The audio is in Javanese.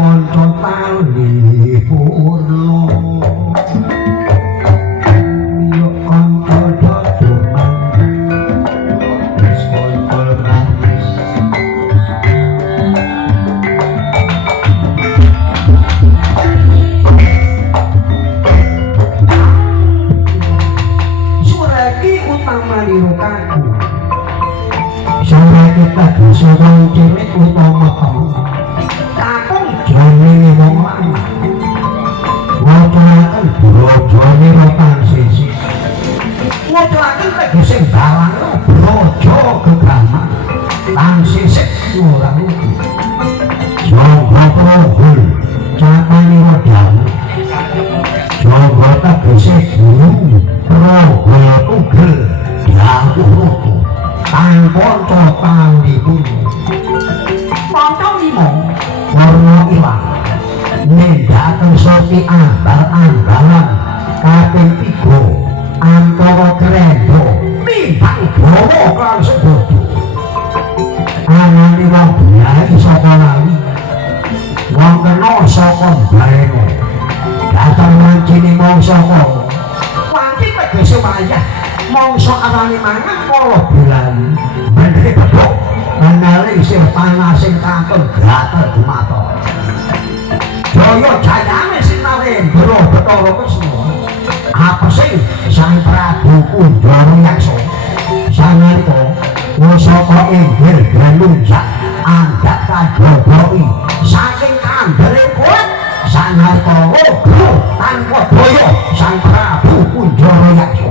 kanca tali purna yo kanca dodoman wis kanca manis sureki utamani rokaku sureki tadi wong cilik utama kakung jenenge wong lanang ngocoaken brojone rotan sisi ngocoaken tegese dalang brojo gegaman lan sisik ora lucu jogo prohul capane rodam jogo tegese guru prohul ugel diaku tanpa total dipun kanca limo warna ilang nindakaken sopi ambar-ambaran kaping 3 antara krendo timbang dawa kan sebodo anane wong biyayi saka lali wong kena saka bareno datang mancine mangsa kok wanci tegese wayah mangsa arane mangan kala bulan bener bedhok menale isih panasing katon gatel dumaton Jaya jayane sinare Ndara Bathara Kresna apesing Sang Prabu Kundara Yaksa sanalika wasaka inggil galunjak andhak kadhobroki saking kandhele kuat sanalika rogo tanpa daya Sang Prabu Kundara Yaksa